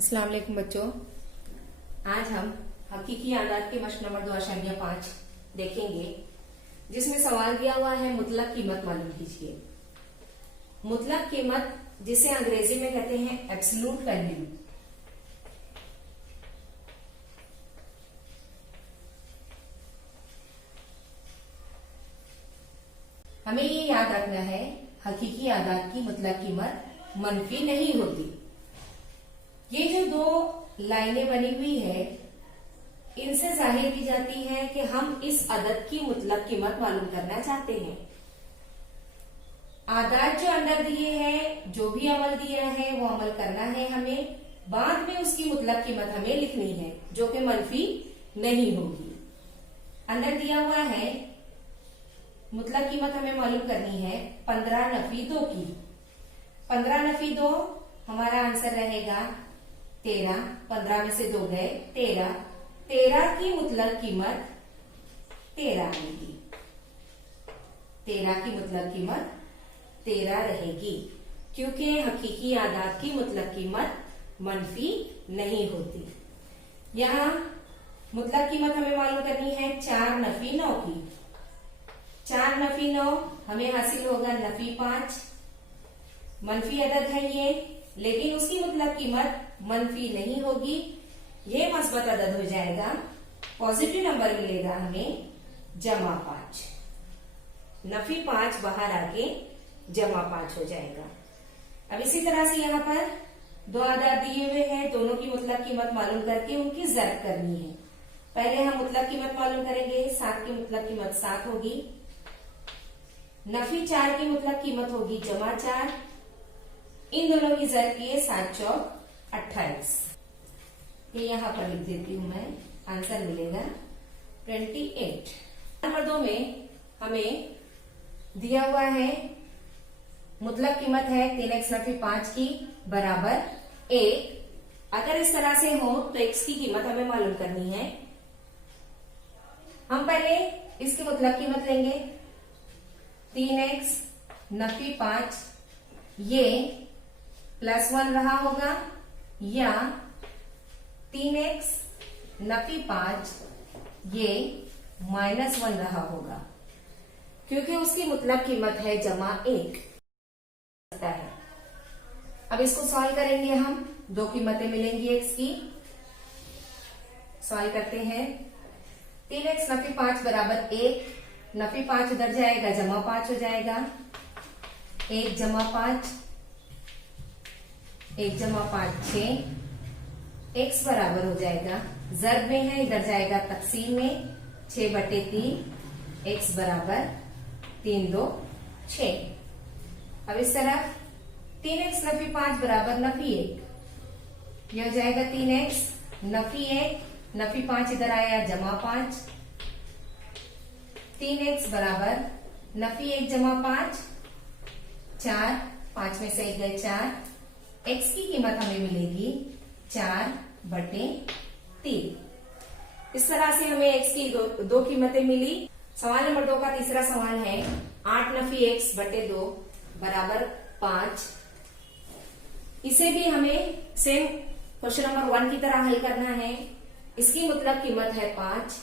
अस्सलाम वालेकुम बच्चों। आज हम हकीकी आदात के मश्क नंबर 2.5 देखेंगे, जिसमें सवाल दिया हुआ है मुतलक कीमत मालूम कीजिए। मुतलक कीमत जिसे अंग्रेजी में कहते हैं एब्सोल्यूट वैल्यू। हमें ये याद रखना है, हकीकी आदात की मुतलक कीमत मनफी नहीं होती। ये जो दो लाइनें बनी हुई है, इनसे जाहिर की जाती है कि हम इस अदद की मुतलक कीमत मालूम करना चाहते हैं। आदात जो अंदर दिए हैं, जो भी अमल दिया है वो अमल करना है हमें, बाद में उसकी मुतलक कीमत हमें लिखनी है जो कि मनफी नहीं होगी। अंदर दिया हुआ है मुतलक कीमत हमें मालूम करनी है 15 नफी 2 की। 15 नफी 2 हमारा आंसर रहेगा 13। 15 में से 2 गए 13। 13 की मुतलक कीमत 13 आएगी। 13 की मुतलक कीमत 13 रहेगी, क्योंकि हकीकी आदात की मुतलक कीमत मनफी नहीं होती। यहाँ मुतलक कीमत हमें मालूम करनी है 4 नफी 9 की। 4 नफी 9 हमें हासिल होगा नफी 5। मनफी अदद है ये, लेकिन उसकी मुतलक कीमत मनफी नहीं होगी, ये मस्बत अदद हो जाएगा। पॉजिटिव नंबर मिलेगा हमें जमा 5। नफी 5 बाहर आके जमा 5 हो जाएगा। अब इसी तरह से यहाँ पर दो आदात दिए हुए हैं, दोनों की मुतलक कीमत मालूम करके उनकी ज़र्ब करनी है। पहले हम मुतलक कीमत मालूम करेंगे। 7 की मुतलक कीमत 7 होगी। नफी 4 की मुतलक कीमत होगी जमा 4। इन दोनों की ज़र्ब किए 7 चौक 28। ये यहां पर लिख देती हूं मैं, आंसर मिलेगा 28। नंबर 2 में हमें दिया हुआ है मुतलक कीमत है 3x नफी 5 की बराबर 1। अगर इस तरह से हो तो x की कीमत हमें मालूम करनी है। हम पहले इसकी मुतलक कीमत लेंगे। 3x नफी 5 ये +1 रहा होगा, या 3x नफी 5 ये -1 रहा होगा, क्योंकि उसकी मुतलक कीमत है जमा 1 है। अब इसको सॉल्व करेंगे हम, दो कीमतें मिलेंगी x की। सॉल्व करते हैं। 3x नफी 5 बराबर 1। नफी 5 उधर जाएगा, जमा 5 हो जाएगा। 1 जमा 5, 1 जमा 5 6। x बराबर हो जाएगा, ज़र्ब में है, इधर जाएगा तकसीम में, 6/3। x बराबर 3 2 6। अब इस तरफ 3x नफी 5 बराबर नफी 1, यह हो जाएगा 3x नफी 1। नफी 5 इधर आया, जमा 5। 3x बराबर नफी 1 जमा 5 4। 5 में से 1 गए 4। x की कीमत हमें मिलेगी 4/3। इस तरह से हमें x की दो कीमतें मिली। सवाल नंबर 2 का तीसरा सवाल है 8 नफी x/2 बराबर 5। इसे भी हमें सेम क्वेश्चन नंबर 1 की तरह हल करना है। इसकी मुतलक कीमत है 5।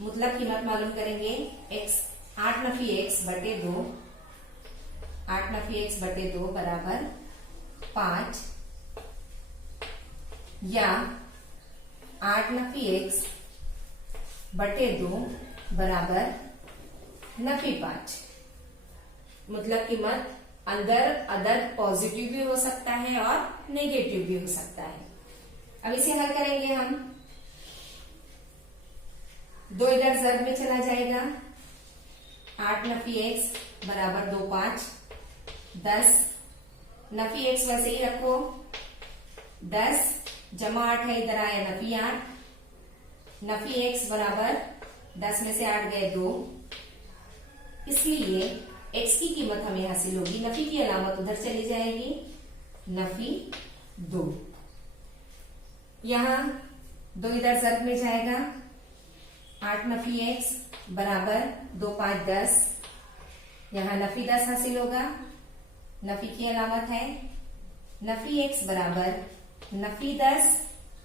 मुतलक कीमत मालूम करेंगे x 8 Nafi x/2। 8 Nafi x/2 बराबर 5, या 8 नफी x/2 बराबर नफी 5। मुतलक कीमत अंदर अदद पॉजिटिव भी हो सकता है और नेगेटिव भी हो सकता है। अब इसे हल करेंगे हम। 2 इधर ज़र्ब में चला जाएगा। 8 नफी x बराबर 2 5 10। नफी x वैसे ही रखो, 10 जमा 8 है, इधर आया नफी 8। नफी x बराबर 10 में से 8 गए 2, इसलिए x की कीमत हमें हासिल होगी, नफी की अलामत उधर चली जाएगी, नफी 2। यहां 2 इधर ज़र्ब में जाएगा। 8 नफी x बराबर 2 5 10। यहां नफी 10 हासिल होगा, नफी की अलामत है। नफी x बराबर नफी 10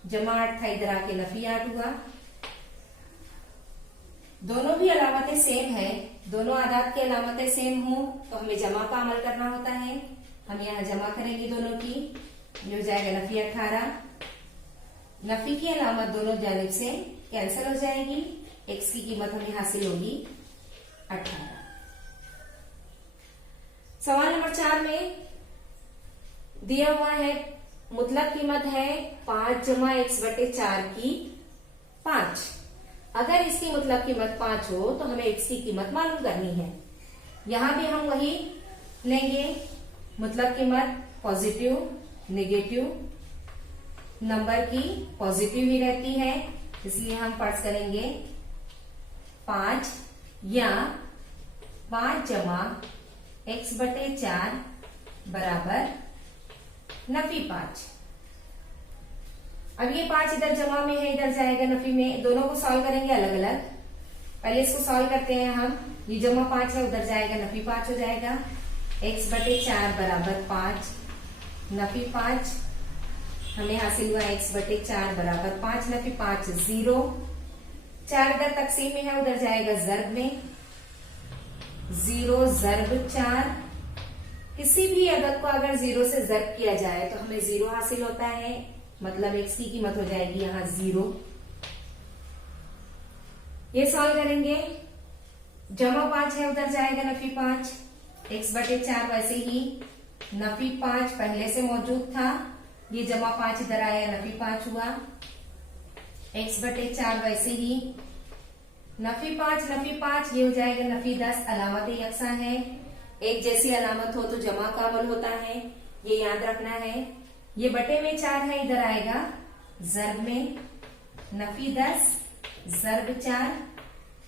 जमा 8 था, इधर आके नफी 8 हुआ। दोनों भी अलामतें सेम है, दोनों आदात की अलामतें सेम हो तो हमें जमा का अमल करना होता है। हम यहाँ जमा करेंगे दोनों की, ये हो जाएगा नफी 18। नफी की अलामत दोनों जानिब से कैंसिल हो जाएगी, एक्स की कीमत हमें हासिल होगी 18। सवाल नंबर 4 में दिया हुआ है मुतलक कीमत है 5 जमा एक्स बटे 4 की 5। अगर इसकी मुतलक कीमत 5 हो तो हमें एक्स की कीमत मालूम करनी है। यहां भी हम वही लेंगे, मुतलक कीमत पॉजिटिव नेगेटिव, नंबर की पॉजिटिव ही रहती है, इसलिए हम फर्ज करेंगे 5 या 5 जमा एक्स बटे 4 बराबर नफी 5। अब ये 5 इधर जमा में है, इधर जाएगा नफी में, दोनों को सॉल्व करेंगे अलग अलग। पहले इसको सॉल्व करते हैं हम, ये जमा 5 है, उधर जाएगा नफी 5 हो जाएगा। एक्स बटे 4 बराबर 5 नफी 5, हमें हासिल हुआ एक्स बटे 4 बराबर 5 नफी 5 0। 4 इधर तकसीम में है, उधर जाएगा जर्ब में, 0 जर्ब 4। किसी भी अदद को अगर 0 से जर्ब किया जाए तो हमें 0 हासिल होता है, मतलब एक्स की कीमत हो जाएगी यहां 0। ये सॉल्व करेंगे, जमा 5 है, उधर जाएगा नफी 5, एक्स बटे 4 वैसे ही नफी 5 पहले से मौजूद था, ये जमा 5 इधर आया नफी 5 हुआ। एक्स बटे 4 वैसे ही नफी 5 ये हो जाएगा नफी 10। अलामतें यकसा है, एक जैसी अलामत हो तो जमा का अमल होता है, ये याद रखना है। ये बटे में 4 है, इधर आएगा जर्ब में, नफी 10 जर्ब 4,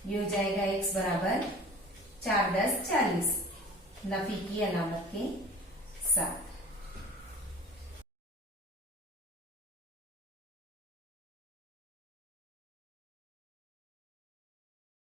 ये हो जाएगा एक्स बराबर 4 10 40 नफी की अलामत के साथ।